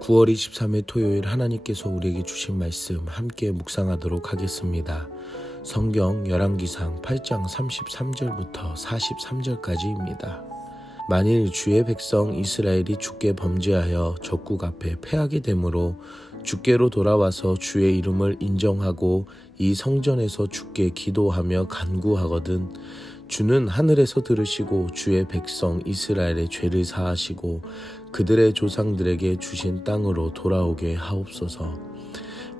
9월 23일 토요일 하나님께서 우리에게 주신 말씀 함께 묵상하도록 하겠습니다. 성경 열왕기상 8장 33절부터 43절까지입니다. 만일 주의 백성 이스라엘이 주께 범죄하여 적국 앞에 패하게 되므로 주께로 돌아와서 주의 이름을 인정하고 이 성전에서 주께 기도하며 간구하거든 주는 하늘에서 들으시고 주의 백성 이스라엘의 죄를 사하시고 그들의 조상들에게 주신 땅으로 돌아오게 하옵소서.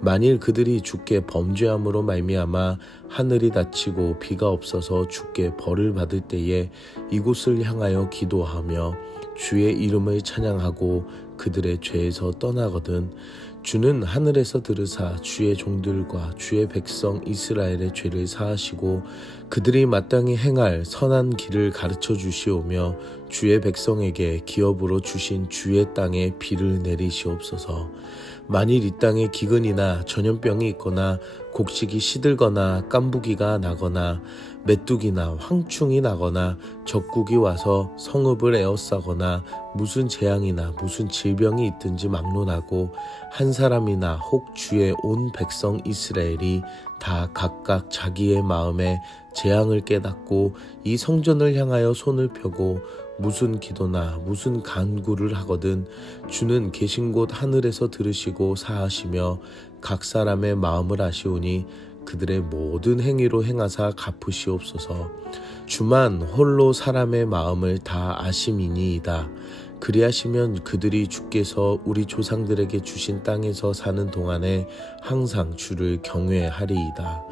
만일 그들이 주께 범죄함으로 말미암아 하늘이 닫히고 비가 없어서 주께 벌을 받을 때에 이곳을 향하여 기도하며 주의 이름을 찬양하고 그들의 죄에서 떠나거든 주는 하늘에서 들으사 주의 종들과 주의 백성 이스라엘의 죄를 사하시고 그들이 마땅히 행할 선한 길을 가르쳐 주시오며 주의 백성에게 기업으로 주신 주의 땅에 비를 내리시옵소서. 만일 이 땅에 기근이나 전염병이 있거나 곡식이 시들거나 깐부기가 나거나 메뚜기나 황충이 나거나 적국이 와서 성읍을 에워싸거나 무슨 재앙이나 무슨 질병이 있든지 막론하고 한 사람이나 혹 주의 온 백성 이스라엘이 다 각각 자기의 마음에 재앙을 깨닫고 이 성전을 향하여 손을 펴고 무슨 기도나 무슨 간구를 하거든 주는 계신 곳 하늘에서 들으시고 사하시며 각 사람의 마음을 아시오니 그들의 모든 행위로 행하사 갚으시옵소서. 주만 홀로 사람의 마음을 다 아심이니이다. 그리하시면 그들이 주께서 우리 조상들에게 주신 땅에서 사는 동안에 항상 주를 경외하리이다.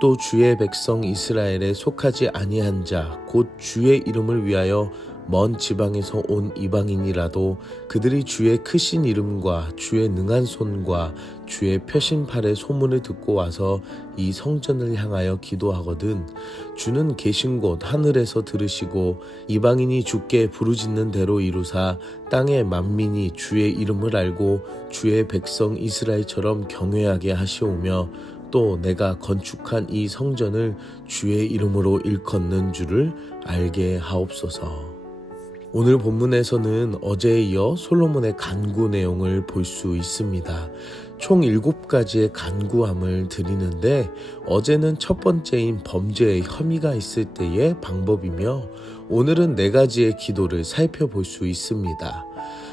또 주의 백성 이스라엘에 속하지 아니한 자 곧 주의 이름을 위하여 먼 지방에서 온 이방인이라도 그들이 주의 크신 이름과 주의 능한 손과 주의 펴신 팔의 소문을 듣고 와서 이 성전을 향하여 기도하거든 주는 계신 곳 하늘에서 들으시고 이방인이 주께 부르짖는 대로 이루사 땅의 만민이 주의 이름을 알고 주의 백성 이스라엘처럼 경외하게 하시오며 또 내가 건축한 이 성전을 주의 이름으로 일컫는 줄을 알게 하옵소서. 오늘 본문에서는 어제에 이어 솔로몬의 간구 내용을 볼 수 있습니다. 총 7가지의 간구함을 드리는데 어제는 첫 번째인 범죄의 혐의가 있을 때의 방법이며 오늘은 4가지의 기도를 살펴볼 수 있습니다.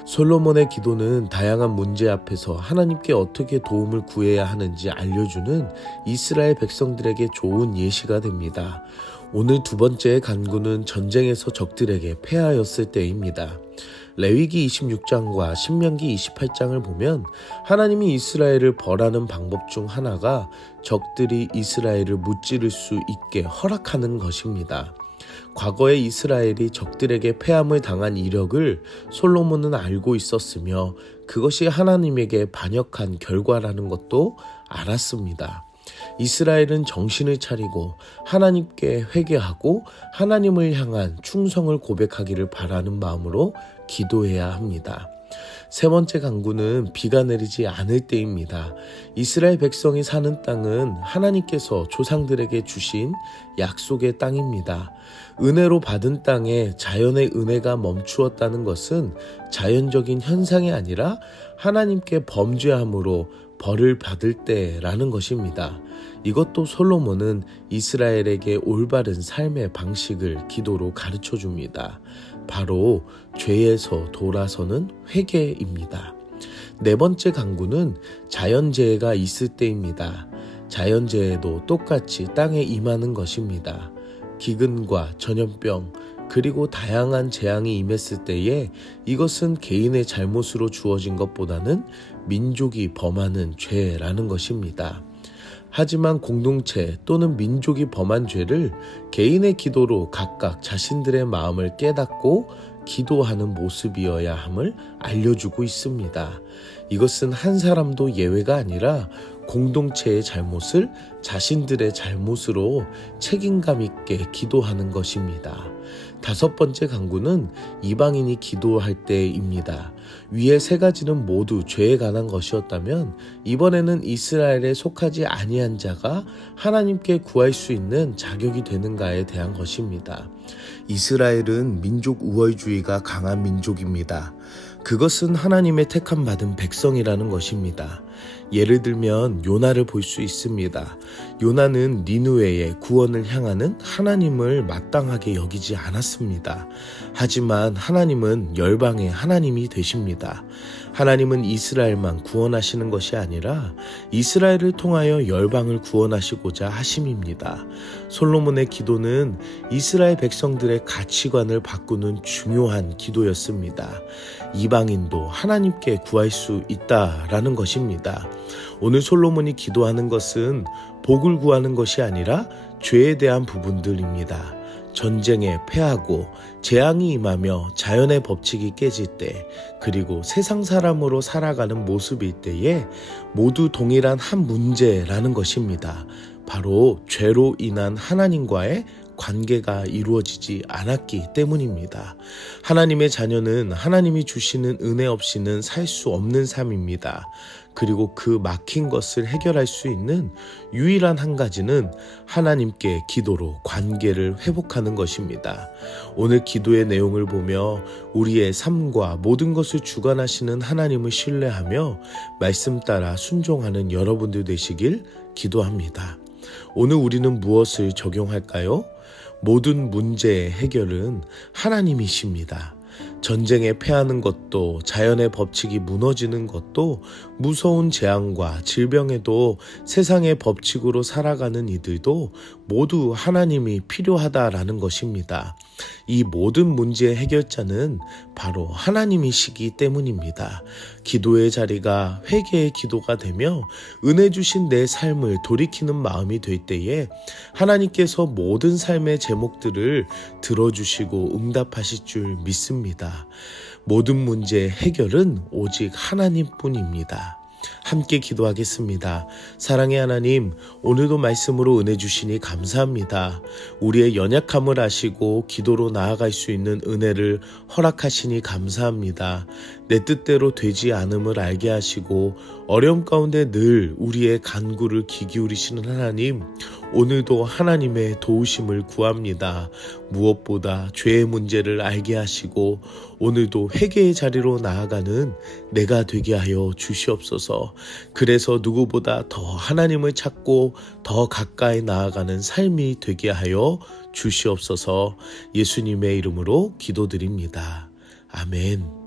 솔로몬의 기도는 다양한 문제 앞에서 하나님께 어떻게 도움을 구해야 하는지 알려주는 이스라엘 백성들에게 좋은 예시가 됩니다. 오늘 두 번째의 간구는 전쟁에서 적들에게 패하였을 때입니다. 레위기 26장과 신명기 28장을 보면 하나님이 이스라엘을 벌하는 방법 중 하나가 적들이 이스라엘을 무찌를 수 있게 허락하는 것입니다. 과거에 이스라엘이 적들에게 패함을 당한 이력을 솔로몬은 알고 있었으며 그것이 하나님에게 반역한 결과라는 것도 알았습니다. 이스라엘은 정신을 차리고 하나님께 회개하고 하나님을 향한 충성을 고백하기를 바라는 마음으로 기도해야 합니다. 세 번째 간구는 비가 내리지 않을 때입니다. 이스라엘 백성이 사는 땅은 하나님께서 조상들에게 주신 약속의 땅입니다. 은혜로 받은 땅에 자연의 은혜가 멈추었다는 것은 자연적인 현상이 아니라 하나님께 범죄함으로 벌을 받을 때라는 것입니다. 이것도 솔로몬은 이스라엘에게 올바른 삶의 방식을 기도로 가르쳐 줍니다. 바로 죄에서 돌아서는 회개입니다. 네 번째 간구는 자연재해가 있을 때입니다. 자연재해도 똑같이 땅에 임하는 것입니다. 기근과 전염병 그리고 다양한 재앙이 임했을 때에 이것은 개인의 잘못으로 주어진 것보다는 민족이 범하는 죄라는 것입니다. 하지만 공동체 또는 민족이 범한 죄를 개인의 기도로 각각 자신들의 마음을 깨닫고 기도하는 모습이어야 함을 알려주고 있습니다. 이것은 한 사람도 예외가 아니라 공동체의 잘못을 자신들의 잘못으로 책임감 있게 기도하는 것입니다. 다섯 번째 간구는 이방인이 기도할 때입니다. 위의 세 가지는 모두 죄에 관한 것이었다면 이번에는 이스라엘에 속하지 아니한 자가 하나님께 구할 수 있는 자격이 되는가에 대한 것입니다. 이스라엘은 민족 우월주의가 강한 민족입니다. 그것은 하나님의 택함 받은 백성이라는 것입니다. 예를 들면 요나를 볼 수 있습니다. 요나는 니느웨의 구원을 향하는 하나님을 마땅하게 여기지 않았습니다. 하지만 하나님은 열방의 하나님이 되십니다. 하나님은 이스라엘만 구원하시는 것이 아니라 이스라엘을 통하여 열방을 구원하시고자 하심입니다. 솔로몬의 기도는 이스라엘 백성들의 가치관을 바꾸는 중요한 기도였습니다. 이방인도 하나님께 구할 수 있다라는 것입니다. 오늘 솔로몬이 기도하는 것은 복을 구하는 것이 아니라 죄에 대한 부분들입니다. 전쟁에 패하고 재앙이 임하며 자연의 법칙이 깨질 때, 그리고 세상 사람으로 살아가는 모습일 때에 모두 동일한 한 문제라는 것입니다. 바로 죄로 인한 하나님과의 관계가 이루어지지 않았기 때문입니다. 하나님의 자녀는 하나님이 주시는 은혜 없이는 살 수 없는 삶입니다. 그리고 그 막힌 것을 해결할 수 있는 유일한 한 가지는 하나님께 기도로 관계를 회복하는 것입니다. 오늘 기도의 내용을 보며 우리의 삶과 모든 것을 주관하시는 하나님을 신뢰하며 말씀 따라 순종하는 여러분들 되시길 기도합니다. 오늘 우리는 무엇을 적용할까요? 모든 문제의 해결은 하나님이십니다. 전쟁에 패하는 것도, 자연의 법칙이 무너지는 것도, 무서운 재앙과 질병에도 세상의 법칙으로 살아가는 이들도 모두 하나님이 필요하다라는 것입니다. 이 모든 문제의 해결자는 바로 하나님이시기 때문입니다. 기도의 자리가 회개의 기도가 되며 은혜 주신 내 삶을 돌이키는 마음이 될 때에 하나님께서 모든 삶의 제목들을 들어주시고 응답하실 줄 믿습니다. 모든 문제의 해결은 오직 하나님뿐입니다. 함께 기도하겠습니다. 사랑의 하나님, 오늘도 말씀으로 은혜 주시니 감사합니다. 우리의 연약함을 아시고 기도로 나아갈 수 있는 은혜를 허락하시니 감사합니다. 내 뜻대로 되지 않음을 알게 하시고 어려움 가운데 늘 우리의 간구를 귀 기울이시는 하나님, 오늘도 하나님의 도우심을 구합니다. 무엇보다 죄의 문제를 알게 하시고 오늘도 회개의 자리로 나아가는 내가 되게 하여 주시옵소서. 그래서 누구보다 더 하나님을 찾고 더 가까이 나아가는 삶이 되게 하여 주시옵소서. 예수님의 이름으로 기도드립니다. 아멘.